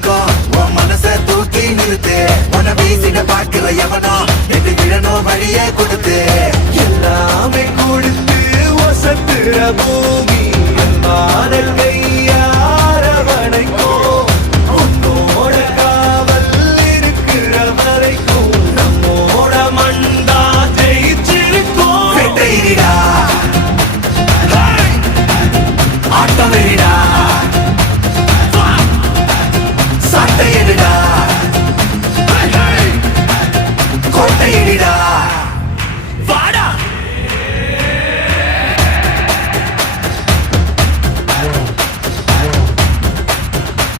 அதிகம் உன் மனச தூக்கி நிறுத்து உன வீசிட பாக்குற எவனோ எது விழனோ வழியே கொடுத்து எல்லாமே கொடுத்து வசத்துற பூமி பாடல்கள்